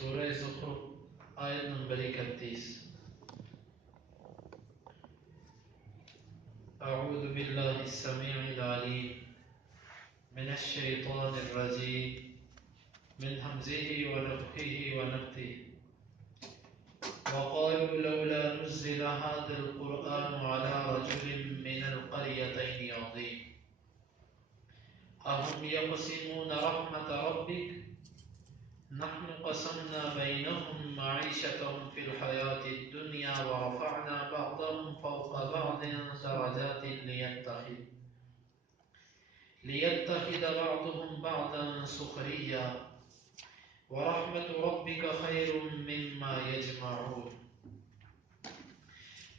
سورہ زخرف آیت نمبر 31۔ اعوذ باللہ السمیع العلیم من الشیطان الرجیم من حمزه ونفخه ونفثه وقالوا لولا نزل هذا القرآن على رجل من القريتين عظيم أهم يقسمون رحمة ربك نحن قسمنا بينهم معيشتهم في الحياة الدنيا ورفعنا بعضهم فوق بعض درجات ليتخذ بعضهم بعضا سخريا ورحمة ربك خير مما يجمعون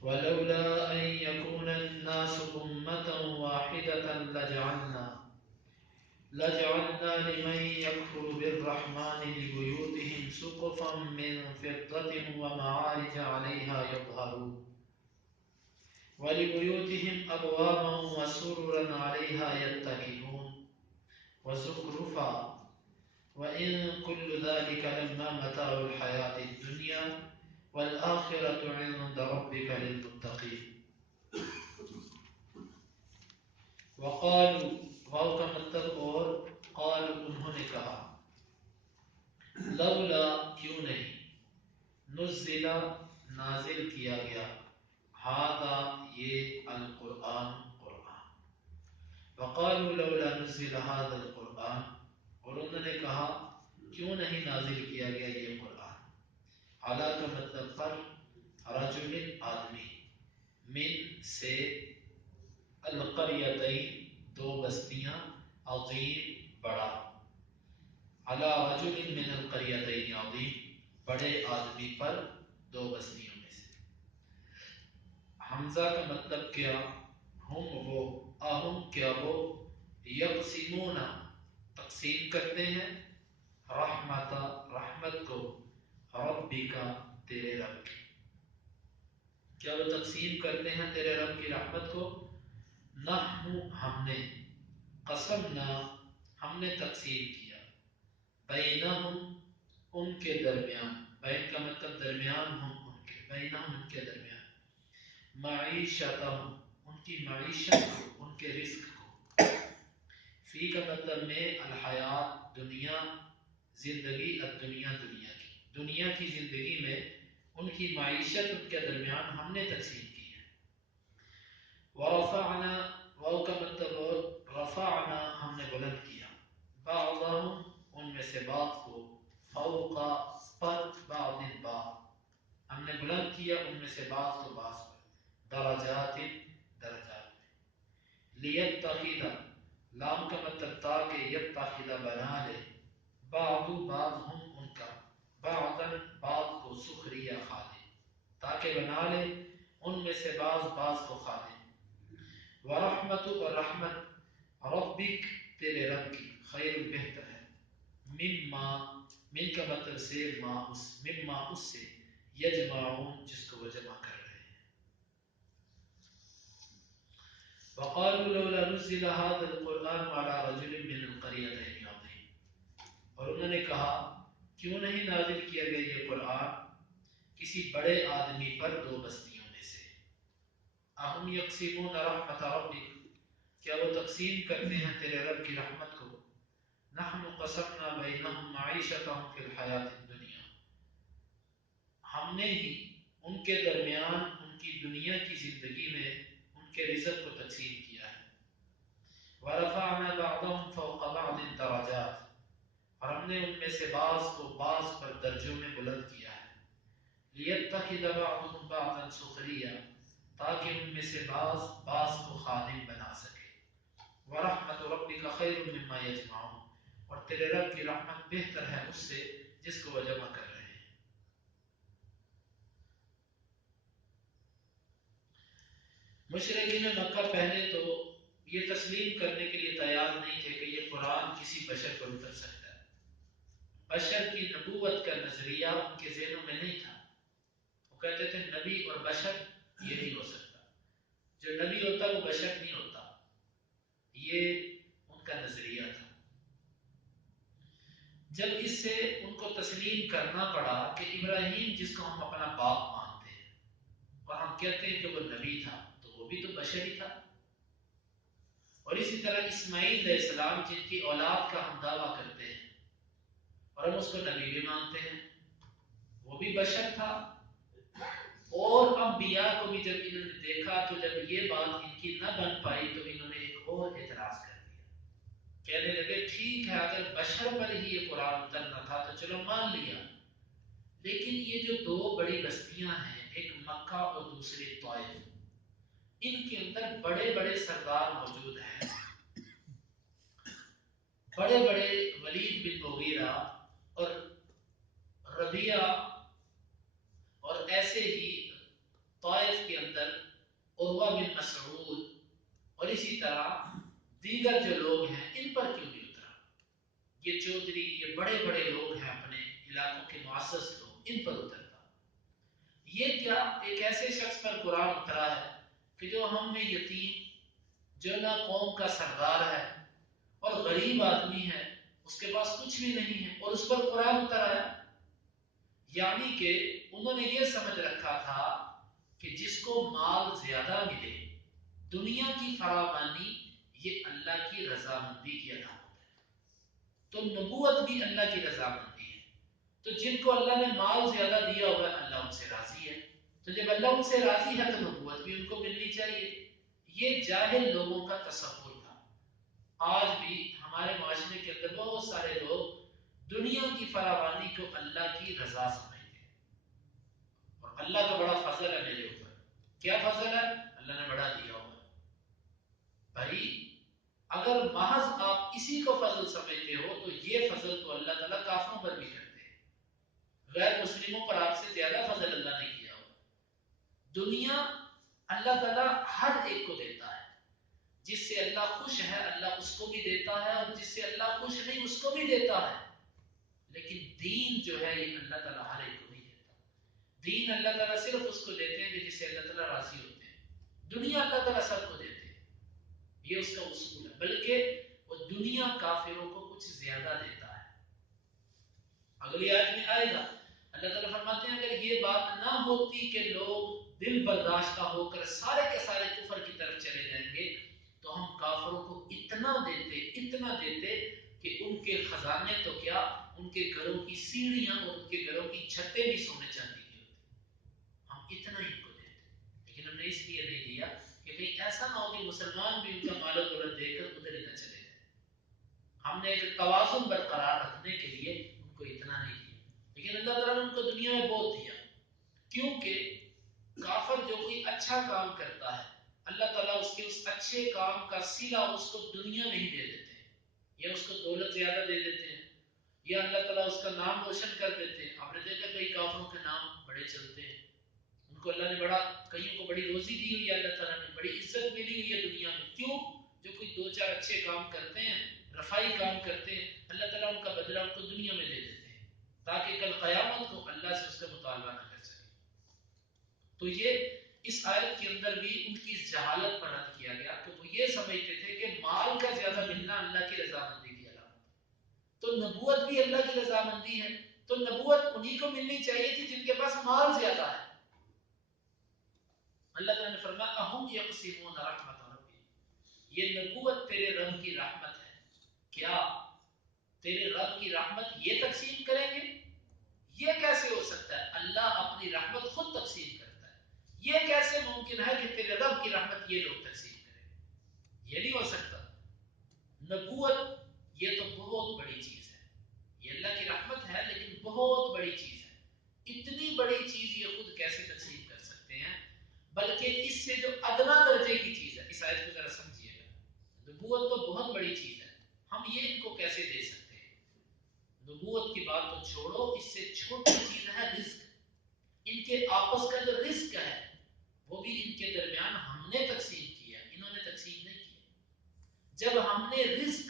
ولولا أن يكون الناس أمة واحدة لجعلنا لمن يكفر بالرحمن لبيوتهم سقفا من فضة ومعارج عليها يظهرون ولبيوتهم أبوابا وسررا عليها يتكئون وزخرفا وإن كل ذلك لما متاع الحياة الدنيا والآخرة عند ربك للمتقين وقالوا واو کا مطلب اور قالوا انہوں نے کہا لولا کیوں نہیں نزل نازل کیا گیا ہذا یہ القرآن قرآن وقالوا لولا نزل هذا القرآن اور انہوں نے کہا کیوں نہیں نازل کیا گیا یہ قرآن علی کا مطلب پر رجل آدمی من سے القریتین دو بستیاں عظیم بڑا علی رجل من القریتین عظیم بڑے آدمی پر دو بستیوں میں سے حمزہ کا مطلب کیا ہم وہ اہم کیا وہ یقسمون تقسیم کرتے ہیں رحمت کو ربی کا تیرے رب کی کیا وہ تقسیم کرتے ہیں تیرے رب کی رحمت کو نحن ہم نے قسمنا ہم نے تقسیم کیا بینہم ان کے درمیان بین کا مطلب درمیان ہم ان کے بینہم ان کے درمیان معیشتہم ان کی معیشت کو ان کے رزق کو فی کا مطلب میں الحیات دنیا زندگی الدنیا دنیا کی زندگی میں ان کی معیشت ان کے درمیان ہم نے تقسیم کی ہے ورفعنا واو کا مطلب رفعنا ہم نے بلند کیا بعضهم ان میں سے بعض کو فوق پر بعض ہم نے بلند کیا ان میں سے بعض کو بعض پر درجات میں لیتخذ لام کا مطلب تاکہ یتخذ بنا لے بعضهم ان کا بعض کو سخریہ خادم تاکہ بنا لے ان میں سے بعض کو خادم ورحمت اور رحمت ربک تیرے رب کی خیر بہتر ہے من کا مطلب سے مما اس سے یجمعون جس کو وہ جمع کر رہے ہیں وقالوا لولا نزل هذا القرآن على رجل من القريتين عظيم اور انہوں نے کہا کیوں نہیں نازل کیا گیا یہ قرآن کسی بڑے آدمی پر دو بستیوں میں سے اہم یقسمون رحمت ربک کیا وہ تقسیم کرتے ہیں تیرے رب کی رحمت کو نحن قسمنا بینہم معیشتہم فی الحیات الدنیا ہم نے ہی ان کے درمیان ان کی دنیا کی زندگی میں ان کے رزق کو تقسیم کیا ہے ورفعنا بعضهم فوق بعض درجات اور ہم نے ان میں سے بعض کو بعض پر درجوں میں بلند کیا ہے لیتخذ بعضهم بعضا سخریا تاکہ ان میں سے بعض کو خادم بنا سکے ورحمت ربک خیر مما یجمعون اور تیرے رب کی رحمت بہتر ہے اس سے جس کو وہ جمع کر رہے ہیں مشرکین مکہ پہلے تو یہ تسلیم کرنے کے لیے تیار نہیں تھے کہ یہ قرآن کسی بشر پر اتر سکتا ہے بشر کی نبوت کا نظریہ ان کے ذہنوں میں نہیں تھا وہ کہتے تھے نبی اور بشر یہ نہیں ہو سکتا جو نبی ہوتا وہ بشر نہیں ہوتا یہ ان کا نظریہ تھا جب اس سے ان کو تسلیم کرنا پڑا کہ ابراہیم جس کو ہم اپنا باپ مانتے ہیں اور ہم کہتے ہیں کہ وہ نبی تھا، تو وہ بھی تو بشر ہی تھا، اور اسی طرح اسماعیل علیہ السلام جن کی اولاد کا ہم دعویٰ کرتے ہیں اور ہم اس کو نبی بھی مانتے ہیں، وہ بھی بشر تھا۔ اور انبیاء کو بھی جب انہوں نے دیکھا تو جب یہ بات ان کی نہ بن پائی تو انہوں نے ایک اور اعتراض کر دیا، کہنے لگے ٹھیک ہے اگر بشر پر ہی یہ قرآن اترنا تھا تو چلو مان لیا، لیکن یہ جو دو بڑی بستیاں ہیں، ایک مکہ اور دوسری طائف، ان کے اندر بڑے بڑے سردار موجود ہیں، بڑے بڑے ولید بن مغیرہ اور ربیعہ، اور ایسے ہی طائف کے اندر عروہ بن مسعود اور اسی طرح دیگر جو لوگ ہیں، ان پر کیوں نہیں اترا؟ یہ چودھری، یہ بڑے بڑے لوگ ہیں اپنے علاقوں کے معزز لوگ، ان پر اترتا۔ یہ کیا ایک ایسے شخص پر قرآن اترا ہے کہ جو ہم میں یتیم، جو نہ قوم کا سردار ہے اور غریب آدمی ہے، اس کے پاس کچھ بھی نہیں ہے، اور اس پر قرآن اتر آیا؟ یعنی کہ انہوں نے یہ سمجھ رکھا تھا کہ جس کو مال زیادہ ملے، دنیا کی فراوانی، یہ اللہ کی رضامندی کی علامت ہے، تو نبوت بھی اللہ کی رضامندی ہے، تو جن کو اللہ نے مال زیادہ دیا ہوا ہے اللہ ان سے راضی ہے، تو جب اللہ ان سے راضی ہے تو نبوت بھی ان کو ملنی چاہیے۔ یہ جاہل لوگوں کا تصور تھا۔ آج بھی ہمارے معاشرے کے اندر بہت سارے لوگ دنیا کی فراوانی کو اللہ کی رضا سمجھتے ہیں، اور اللہ کا بڑا فضل ہے میرے اوپر۔ کیا فضل ہے؟ اللہ نے بڑا دیا ہوا ہے۔ بھائی اگر محض آپ اسی کو فضل سمجھتے ہو تو یہ فضل تو اللہ تعالیٰ کافروں پر بھی کرتے ہیں، غیر مسلموں پر آپ سے زیادہ فضل اللہ نے کیا ہوا۔ دنیا اللہ تعالیٰ ہر ایک کو دیتا ہے، جس سے اللہ خوش ہے اللہ اس کو بھی دیتا ہے، اور جس سے اللہ خوش نہیں اس کو بھی دیتا ہے، لیکن دین جو ہے یہ اللہ تعالیٰ ہر ایک کو نہیں دیتا۔ دین اللہ تعالیٰ صرف اس کو دیتے ہیں کہ جس سے اللہ تعالیٰ راضی ہوتے ہیں۔ دنیا اللہ تعالیٰ سب کو دیتے ہیں، یہ اس کا اصول ہے، بلکہ وہ دنیا کافروں کو کچھ زیادہ دیتا ہے۔ اگلی آیت میں آئے گا اللہ تعالیٰ فرماتے ہیں اگر یہ بات نہ ہوتی کہ لوگ دل برداشتہ ہو کر سارے کے سارے کفر کی طرف چلے جائیں گے تو ہم کافروں کو اتنا دیتے کہ ان کے خزانے تو کیا، ان کے گھروں کی سیڑھیاں اور ان کے گھروں کی چھتیں بھی سونے چاندی کی ہوتی، ہم اتنا ان کو دیتے، لیکن ہم نے اس لیے نہیں دیا کہ کہیں ایسا نہ ہو کہ مسلمان بھی ان کا مال و دولت دے کر ادھر ہی نہ چلے جائیں۔ ہم نے ایک توازن برقرار رکھنے کے لیے ان کو اتنا نہیں دیا، لیکن اللہ تعالیٰ نے ان کو دنیا میں بہت دیا، کیونکہ کافر جو کوئی اچھا کام کرتا ہے اللہ تعالیٰ اس کے اس اچھے کام کا صلہ اس کو دنیا میں ہی دے دیتے ہیں، یا اس کو دولت زیادہ دے دیتے ہیں، یا اللہ تعالیٰ اس کا نام روشن کر دیتے ہیں۔ آپ نے دیکھا کئی کافروں کے نام بڑے چلتے ہیں، ان کو اللہ نے بڑا، کئیوں کو بڑی روزی دی ہوئی ہے، اللہ تعالیٰ نے بڑی عزت ملی ہوئی ہے دنیا میں، کیوں؟ جو کوئی دو چار اچھے کام کرتے ہیں، رفائی کام کرتے ہیں، اللہ تعالیٰ ان کا بدلہ ان کو دنیا میں دے دیتے ہیں تاکہ کل قیامت کو اللہ سے اس کا مطالبہ نہ کر سکے۔ تو یہ اس آیت کے اندر بھی ان کی جہالت پر رد کیا گیا، تو وہ یہ سمجھتے تھے کہ مال کا زیادہ ملنا اللہ کی رضامندی کی علامت، تو نبوت بھی اللہ کی رضامندی ہے، تو نبوت انہی کو ملنی چاہیے تھی جن کے پاس مال زیادہ ہے۔ اللہ تعالیٰ نے فرمایا اہم یقسمون رحمت ربک، یہ نبوت تیرے رب کی رحمت ہے، کیا تیرے رب کی رحمت یہ تقسیم کریں گے؟ یہ کیسے ہو سکتا ہے؟ اللہ اپنی رحمت خود تقسیم کرتا ہے، یہ کیسے ممکن ہے کہ تیرے رب کی رحمت یہ لوگ تقسیم کریں؟ یہ نہیں ہو سکتا۔ نبوت یہ تو بہت بڑی چیز ہے، یہ اللہ کی رحمت ہے لیکن بہت بڑی چیز ہے، اتنی بڑی چیز یہ خود کیسے تقسیم کر سکتے ہیں؟ بلکہ اس سے جو ادنا درجے کی چیز ہے، اس آیت کو ذرا سمجھیے گا، نبوت تو بہت بڑی چیز ہے، ہم یہ ان کو کیسے دے سکتے ہیں؟ نبوت کی بات تو چھوڑو، اس سے چھوٹی چیز ہے رزق، ان کے آپس کا جو رزق ہے وہ بھی ان کے درمیان ہم نے تقسیم کیا، انہوں نے تقسیم نہیں کیا۔ جب ہم نے رزق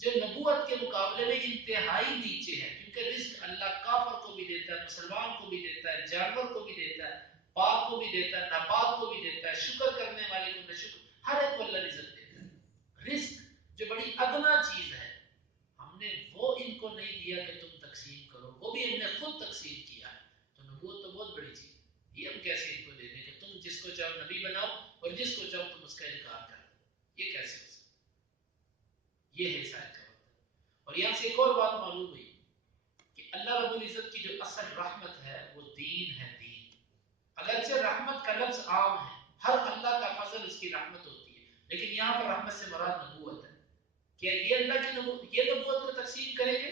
جو نبوت کے مقابلے میں انتہائی نیچے ہے، کیونکہ رزق اللہ کافر کو بھی دیتا ہے، مسلمان کو بھی دیتا ہے، جانور کو بھی دیتا ہے، پاک کو بھی دیتا ہے، ناپاک کو بھی دیتا ہے، شکر کرنے والے کو ناشکر، ہر ایک کو اللہ رزق دیتا ہے۔ رزق جو بڑی ادنا چیز ہے ہم نے وہ ان کو نہیں دیا کہ تم تقسیم کرو، وہ بھی ہم نے خود تقسیم کیا ہے. تو نبوت تو بہت بڑی چیز ہے. یہ ہم کیسے ان کو دے دیں کہ تم جس کو چاہو نبی بناؤ اور جس کو چاہو تم اس کا انکار کر دو؟ یہ کیسے ہو سکتا؟ یہ ہے ہدایت کا وقت. اور یہاں سے ایک اور بات معلوم ہوئی کہ اللہ رب العزت کی جو اصل رحمت ہے وہ دین ہے. دین اگرچہ رحمت کا لفظ عام ہے، ہر اللہ کا فضل اس کی رحمت ہوتی ہے، لیکن یہاں پر رحمت سے مراد نبوت ہے. کیا یہ اللہ کی نبوت، یہ نبوت کو تقسیم کریں گے؟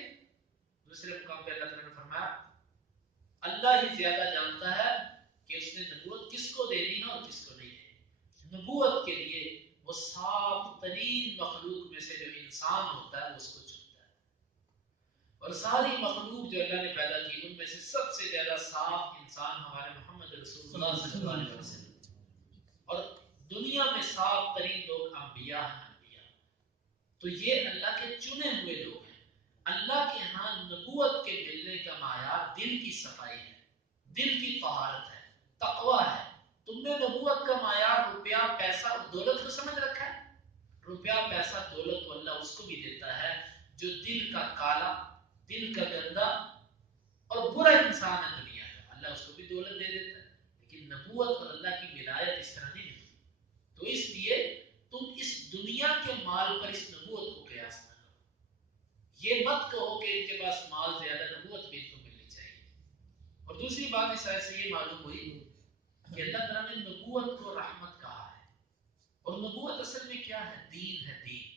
دوسرے مقام پہ اللہ تعالیٰ نے فرمایا اللہ ہی زیادہ جانتا ہے کہ اس نے نبوت کس کو دینی ہے اور کس کو نہیں دینی. نبوت کے لیے وہ صاف ترین مخلوق میں سے جو انسان ہوتا ہے وہ اس کو چنتا ہے. اور ساری مخلوق جو اللہ نے پیدا کی ان میں سے سب سے زیادہ صاف انسان ہمارے محمد رسول اللہ صلی اللہ علیہ وسلم. اور دنیا میں صاف ترین لوگ انبیاء ہیں. انبیاء تو یہ اللہ کے چنے ہوئے لوگ ہیں. اللہ کے ہاں نبوت کے ملنے کا معیار دل کی صفائی ہے، دل کی طہارت ہے، تقوی ہے. تم نے نبوت کا معیار روپیہ پیسہ اور دولت کو سمجھ رکھا ہے. روپیہ پیسہ دولت کو اللہ اس کو بھی دیتا ہے جو دل کا کالا، دل کا گندا اور برا انسان ہے دنیا کا، اللہ اس کو بھی دولت دے دیتا ہے. لیکن نبوت اور اللہ کی ولایت اس طرح نہیں ملتی. تو اس لیے تم اس دنیا کے مال پر اس نبوت کو قیاس نہ کرو. یہ مت کہو کہ ان کے پاس مال زیادہ، نبوت بھی ان کو ملنی چاہیے. اور دوسری بات اس آیت سے یہ معلوم ہوئی کہ اللہ تعالیٰ نے نبوت کو رحمت کہا ہے. اور نبوت اصل میں کیا ہے؟ دین ہے. دین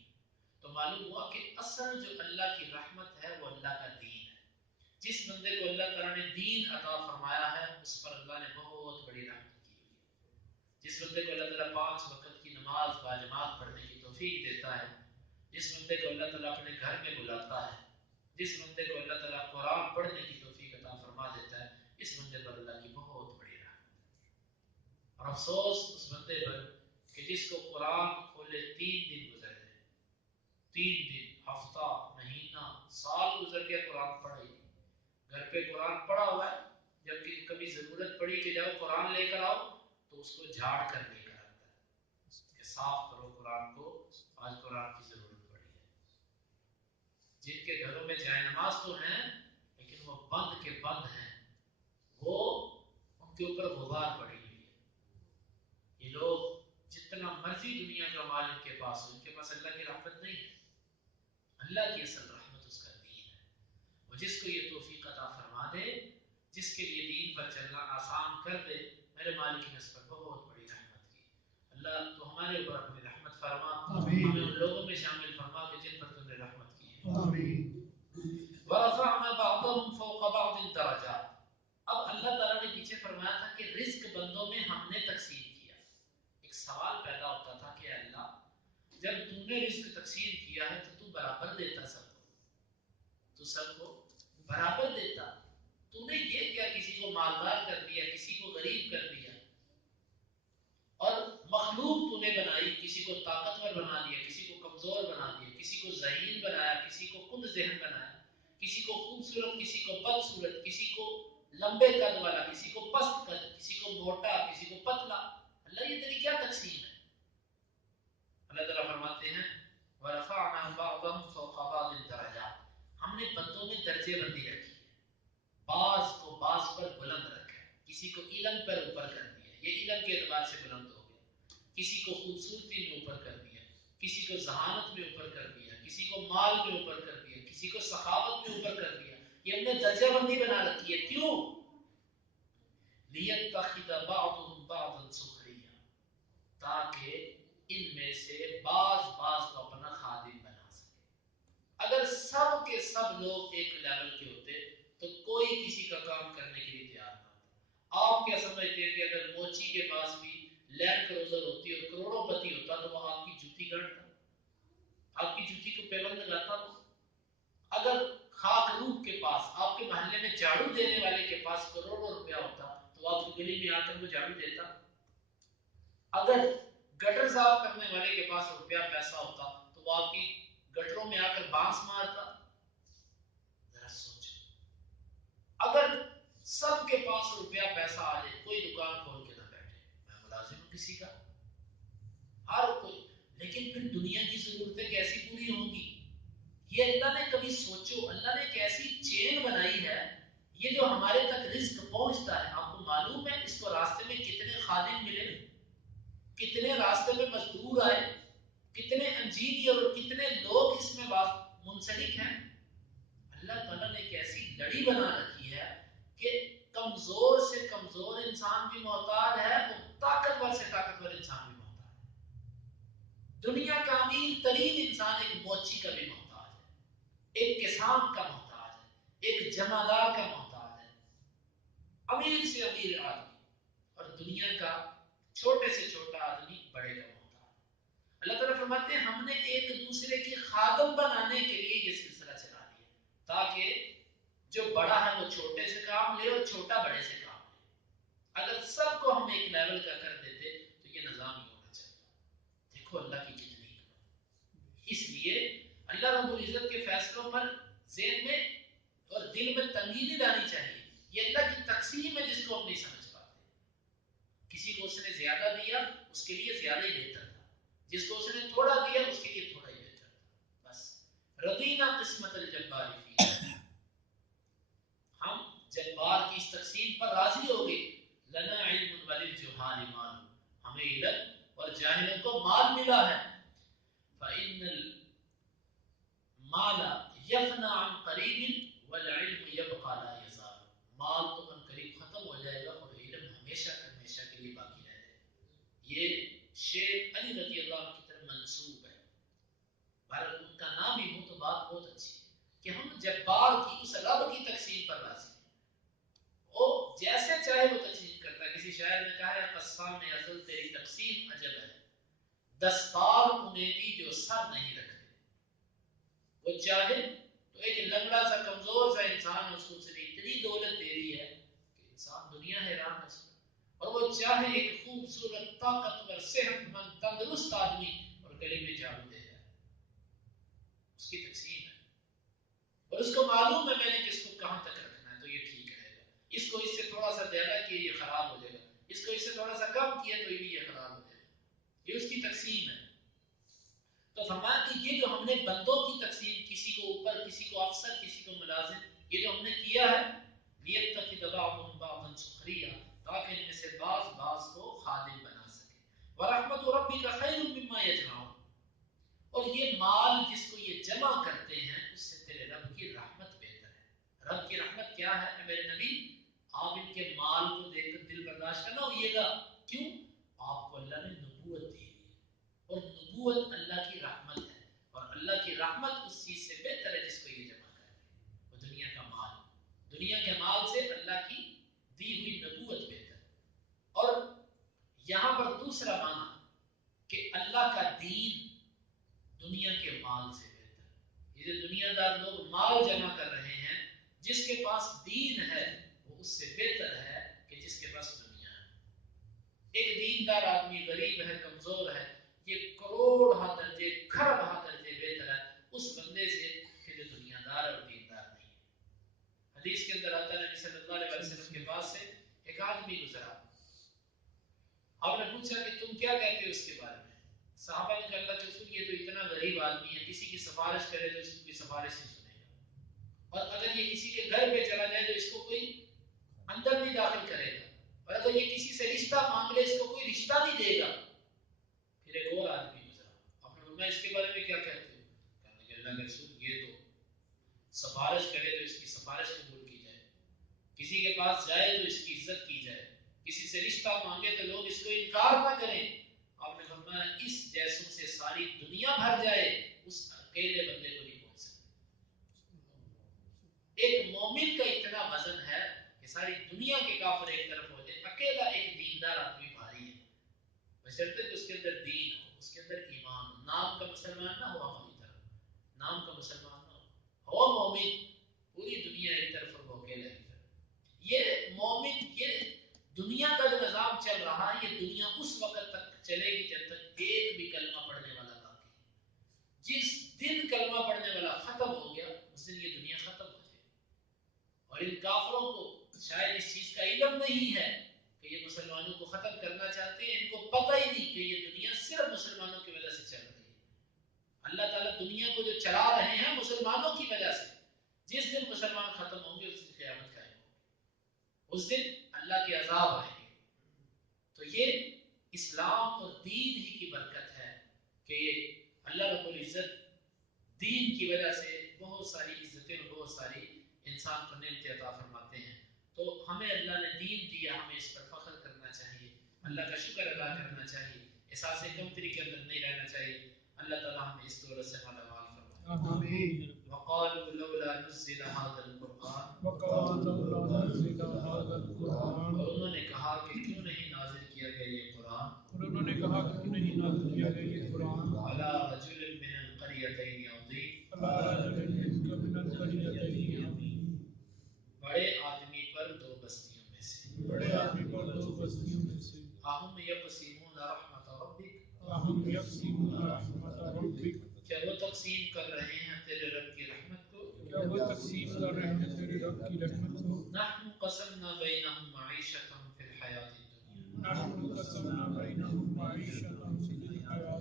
تو معلوم ہوا کہ اصل جو اللہ کی رحمت ہے وہ اللہ کا دین ہے. جس بندے کو اللہ تعالیٰ نے دین عطا فرمایا ہے اس پر اللہ نے بہت بڑی رحمت کی ہوئی ہے. جس بندے کو اللہ تعالیٰ 5 وقت کی نماز باجماعت پڑھنے کی توفیق دیتا ہے، جس بندے کو اللہ تعالیٰ اپنے گھر میں بلاتا ہے، جس بندے کو اللہ تعالیٰ قرآن پڑھنے کی توفیق عطا فرما دیتا ہے، اس بندے پر اللہ کی بہت بڑی رحمت ہے. اور افسوس اس بندے پر کہ جس کو قرآن کھولے 3 دن گزر گئے، 3 دن، ہفتہ، مہینہ، سال گزر گیا قرآن پڑھے. گھر پہ قرآن پڑھا ہوا ہے، جب کبھی ضرورت پڑی کہ جاؤ قرآن لے کر آؤ تو اس کو جھاڑ کر لے کر آتا ہے کہ صاف کرو قرآن کو، آج قرآن کی ضرورت پڑی ہے. جن کے گھروں میں جائے نماز تو ہیں لیکن وہ بند کے بند ہیں، وہ ان کے اوپر غبار پڑی ہوئی ہے. یہ لوگ جتنا مرضی دنیا کا مال ان کے پاس ہو، ان کے پاس اللہ کی رحمت نہیں ہے. اللہ کی اصل رحمت اس کا دین ہے. وہ جس کو یہ توفیق عطا فرما دے، جس کے لیے دین پر چلنا آسان کر دے، میرے مالک نے اس پر بہت بڑی رحمت کی. اللہ تو ہمارے اوپر اپنی رحمت فرما، ہمیں ان لوگوں میں شامل فرما کہ جن پر تم نے رحمت کی ہے. وَرَفَعْنَا بَعْضَهُمْ فَوْقَ بَعْضٍ دَرَجَاتٍ. اب اللہ تعالیٰ نے پیچھے فرمایا تھا کہ رزق بندوں میں ہم نے تقسیم کیا. ایک سوال پیدا ہوتا تھا کہ اللہ جب تم نے رزق تقسیم کیا ہے تو برابر دیتا سب کو، تو سب کو برابر دیتا. تو نے یہ کیا کسی کو مالدار کر دیا، کسی کو غریب کر دیا. اور مخلوق تو نے بنائی، کسی کو طاقتور بنا دیا، کسی کو کمزور بنا دیا، کسی کو ذہین بنایا، کسی کو کند ذہن بنایا، کسی کو خوبصورت، کسی کو بدصورت، کسی کو لمبے قد والا، کسی کو پست قد، کسی کو موٹا، کسی کو پتلا. اللہ یہ تیری کیا تقسیم ہے؟ اللہ تعالیٰ فرماتے ہیں وَرَفَعْنَا بَعْضَهُمْ فَوْقَ بَعْضٍ دَرَجَاتٍ. ہم نے بندوں میں درجے بندی رکھی ہے، بعض کو بعض پر بلند رکھا ہے. کسی کو علم پر اوپر کر دیا، یہ علم کے اعتبار سے بلند ہو گیا. کسی کو خوبصورتی میں اوپر کر دیا، کسی کو ذہانت میں اوپر کر دیا، کسی کو مال میں اوپر کر دیا، کسی کو سخاوت میں اوپر کر دیا. یہ ہم نے درجہ بندی بنا رکھی ہے. کیوں؟ لِيَتَّخِذَ بَعْضُهُمْ بَعْضًا سُخْرِيًّا، تاکہ ان میں سے بعض کو اپنا خادم بنا سکے. اگر سب کے سب لوگ ایک لیول کے ہوتے تو کوئی کسی کا کام کرنے کے لیے تیار نہ ہوتا. آپ کیا سمجھتے ہیں کہ اگر موچی کے پاس بھی لینڈ کروزر ہوتی اور کروڑوں پتی ہوتا تو وہ آپ کی جوتی گاڑتا، آپ کی جوتی کو پیوند لگاتا؟ وہ اگر خاک روح کے پاس، آپ کے محلے میں جھاڑو دینے والے کے پاس کروڑوں روپیہ ہوتا تو آپ کی گلی میں آ کر وہ جھاڑو دیتا؟ اگر گٹر صاف کرنے والے کے پاس روپیہ پیسہ ہوتا تو وہ آپ کی گٹروں میں آ کر بانس مارتا؟ ذرا سوچو. اگر سب کے پاس روپیہ پیسہ آ جائے، کوئی دکان کھول کے نہ بیٹھے، میں ملازم ہوں کسی کا، ہر کوئی، لیکن پھر دنیا کی ضرورتیں کیسی پوری ہوں گی؟ یہ اللہ نے کبھی سوچو، اللہ نے ایک ایسی چین بنائی ہے، یہ جو ہمارے تک رزق پہنچتا ہے، آپ کو معلوم ہے اس کو راستے میں کتنے خادم ملے، کتنے راستے میں مزدور آئے، کتنے انجینئر اور کتنے لوگ اس میں منسلک ہیں. اللہ تعالیٰ نے ایک ایسی لڑی بنا رکھی ہے کہ کمزور سے کمزور انسان بھی محتاج ہے اور طاقتور سے طاقتور انسان بھی محتاج ہے. دنیا کا امیر ترین انسان ایک موچی کا بھی محتاج ہے، ایک کسان کا محتاج ہے، ایک جمعدار کا محتاج ہے، امیر سے امیر آدمی، اور دنیا کا چھوٹے سے چھوٹا آدمی بڑے کا محتاج. اللہ تعالیٰ فرماتے ہیں ہم نے ایک دوسرے کی خادم بنانے کے لیے یہ سلسلہ چلا دیا تاکہ جو بڑا ہے وہ چھوٹے سے کام لے اور چھوٹا بڑے سے کام لے. اگر سب کو ہم ایک لیول کا کر دیتے تو یہ نظام ہی ہونا چاہتا. دیکھو اللہ کی کتنی حکمت. اس لیے اللہ رب العزت کے فیصلوں پر ذہن میں اور دل میں تنگی نہیں لانی چاہیے. یہ اللہ کی تقسیم ہے جس کو ہم نہیں سمجھ پاتے. کسی کو اس نے زیادہ دیا اس کے لیے زیادہ ہی بہتر تھا، جس کو اس نے تھوڑا دیا اس کے لیے تھوڑا ہی بہتر تھا. بس رضینا قسمت الجبار فی، ہم جبار کی اس تقسیم پر راضی ہو گئے. لنا علم وللجہال مال، ہمیں علم اور جاہلوں کو مال ملا ہے. فإن المال يفنى عن قریب والعلم يبقى لا يزال، مال تو ان قریب ختم ہو جائے گا اور علم ہمیشہ ہمیشہ کے لیے باقی رہے گا. یہ شیخ علی رضی اللہ عنہ کی طرف منسوب ہے. بھارت ان کا نام بھی ہو تو بات بہت اچھی ہے کہ ہم جبار کی اس رب کی تقسیم پر راضی ہیں. وہ جیسے چاہے وہ تقسیم کرتا ہے. کسی شاعر نے کہا ہے قسام ازل تیری تقسیم عجب ہے، دستار انہیں بھی جو سر نہیں رکھتے. وہ چاہے تو ایک لنگڑا سا کمزور سا انسان اس کو اس نے اتنی دولت دے دی ہے کہ انسان دنیا حیران ہے اس میں. اور وہ چاہے ایک خوبصورت طاقتور صحت مند تندرست آدمی اور گلی میں جادو دے جائے. اس کی تقسیم ہے اور اس کو معلوم ہے میں نے کس کو کہاں تک رکھنا ہے تو یہ ٹھیک رہے گا. اس کو اس سے تھوڑا سا زیادہ کیا یہ خراب ہو جائے گا، اس کو اس سے تھوڑا سا کم کیا تو یہ خراب ہو جائے گا. یہ اس کی تقسیم ہے. تو فرمایا کہ یہ جو ہم نے بندوں کی تقسیم، کسی کو اوپر کسی کو افسر کسی کو ملازم، یہ جو ہم نے کیا ہے لیتخذ بعضهم بعضا سخریا، تاکہ ان میں سے بعض بعض کو خادم بنا سکے. ورحمت ربک خیر مما یجمعون، اور یہ مال جس کو یہ جمع کرتے ہیں اس سے تیرے رب کی رحمت بہتر ہے. رب کی رحمت کیا ہے اے میرے نبی؟ آپ ان کے مال کو دیکھ کر دل برداشت نہ ہوئیے گا. کیوں؟ آپ کو اللہ نے نبوت دی ہے اور نبوت اللہ کی رحمت ہے، اور اللہ کی رحمت اس چیز سے بہتر ہے جس کو یہ جمع کر لے. وہ دنیا کا مال، دنیا کے مال سے اللہ کی دی ہوئی نبوت بہتر. اور یہاں پر دوسرا معنی کہ اللہ کا دین دنیا کے مال سے بہتر. یہ جو دنیا دار لوگ مال جمع کر رہے ہیں، جس کے پاس دین ہے وہ اس سے بہتر ہے کہ جس کے پاس دنیا ہے. ایک دیندار آدمی غریب ہے، کمزور ہے، یہ کروڑ ہا درجے کھرب ہا درجے بہتر ہے اس بندے سے کہ جو دنیا دار اور دیندار نہیں ہے. حدیث کے اندر آتا ہے نبی صلی اللہ علیہ وسلم کے پاس سے ایک آدمی گزرا. آپ نے پوچھا کہ تم کیا کہتے ہو اس کے بارے میں؟ صحابہ نے کہا اللہ کے رسول یہ تو اتنا غریب آدمی ہے، کسی کی سفارش کرے تو اس کی کوئی سفارش نہیں سنے گا، اور اگر یہ کسی کے گھر پہ چلا جائے تو اس کو کوئی اندر نہیں داخل کرے گا، اور اگر یہ کسی سے رشتہ مانگ لے اس کو کوئی رشتہ نہیں دے گا. پھر ایک اور آدمی گزرا. آپ نے فرمایا اس کے بارے میں کیا کہتے ہو؟ کہنے کہ اللہ کے رسول یہ تو سفارش کرے تو اس کی سفارش قبول کی جائے، کسی کے پاس جائے تو اس کی عزت کی جائے، کسی سے رشتہ مانگے تو لوگ اس کو انکار نہ کریں. آپ نے فرمایا اس جیسوں سے ساری دنیا بھر جائے اس اکیلے بندے کو نہیں پہنچ سکتے. ایک مومن کا اتنا وزن ہے کہ ساری دنیا کے کافر ایک طرف ہو جائے، اکیلا ایک دیندار آدمی بھاری ہے. بشرطے کہ اس کے اندر دین ہو، اس کے اندر ایمان ہو. نام کا مسلمان نہ ہو ہماری طرف، نام کا مسلمان نہ ہو مومن. پوری دنیا ایک طرف اور وہ اکیلا ایک طرف. یہ مومن، یہ دنیا کا جو نظام چل رہا ہے یہ دنیا اس وقت تک چلے گی جب تک ایک بھی کلمہ پڑھنے والا باقی ہے. جس دن کلمہ پڑھنے والا ختم ہو گیا اس دن یہ دنیا ختم ہو جائے. اور ان کافروں کو شاید اس چیز کا علم نہیں ہے کہ یہ مسلمانوں کو ختم کرنا چاہتے ہیں. ان کو پتہ ہی نہیں کہ یہ دنیا صرف مسلمانوں کی وجہ سے چل رہی ہے. اللہ تعالیٰ دنیا کو جو چلا رہے ہیں مسلمانوں کی وجہ سے. جس دن مسلمان ختم ہوں گے اس دن قیامت قائم ہوگی, اس دن اللہ کے عذاب آئیں گے. تو یہ اسلام اور دین ہی کی برکت ہے کہ اللہ رب العزت دین کی وجہ سے بہت ساری عزتیں اور بہت ساری انسان کو نعمتیں عطا فرماتے ہیں. تو ہمیں اللہ نے دین دیا, ہمیں اس پر فخر کرنا چاہیے, اللہ کا شکر ادا کرنا چاہیے, احساس کمتری کے اندر نہیں رہنا چاہیے. اللہ تعالیٰ ہمیں اس دولت سے مالا مال فرمائے. آمین. وقالوا لولا نزل هذا القرآن, اور انہوں نے کہا کہ کیوں نہیں نازل کیا گیا یہ قرآن, علی رجل من القریتین عظیم, بڑے آدمی پر دو بستیوں میں سے. اہم یقسمون رحمت ربک, کیا وہ تقسیم کر رہے ہیں تیرے رب کی رحمت کو. نحن قسمنا بینہم معیشتہم فی الحیات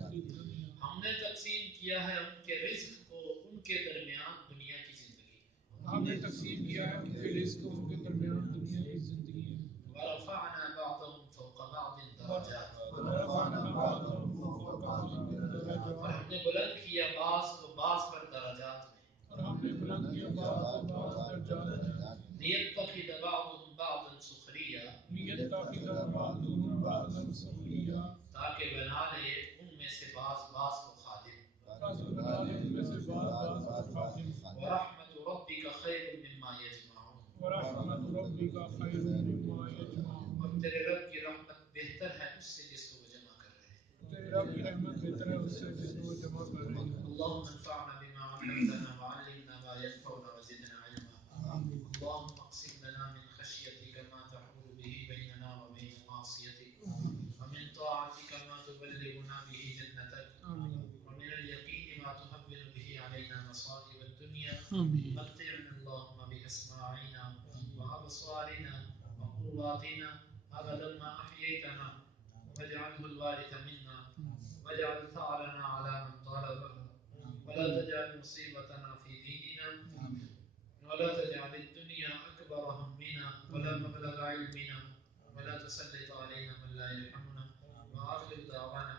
الدنیا, ہم نے تقسیم کیا ہے ان کے رزق کو ان کے درمیان دنیا کی زندگی. ورفعنا بعضهم فوق بعض درجات, اور ہم نے بلند کیا بعض کو بعض پر درجات میں. ليتخذ بعضهم بعضا سخريا, تاکہ بنا لے ان میں سے بعض بعض کو خادم. ورحمت ربک خیر مما یجمعون, اور تیرے رب کی رحمت بہتر ہے اس سے جس کو وہ جمع کر رہے ہیں. اللهم انفعنا بما علمتنا وعلمنا ما ينفعنا وزدنا علما. اللهم اقسم لنا من خشيتك ما تحول به بيننا وبين معصيتك, ومن طاعتك ما تبلغنا به جنتك, ومن اليقين ما تهون به علينا مصائب الدنيا. متعنا اللهم بأسماعنا وأبصارنا وقواتنا أبدا ما أحييتنا, واجعله الوارث منا, واجعل ثأرنا على من ظلمنا, ولا تجعل مصيبتنا في ديننا, ولا تجعل الدنيا أكبر همنا ولا مبلغ علمنا, ولا تسلط علينا من لا يرحمنا. وآخر دعوانا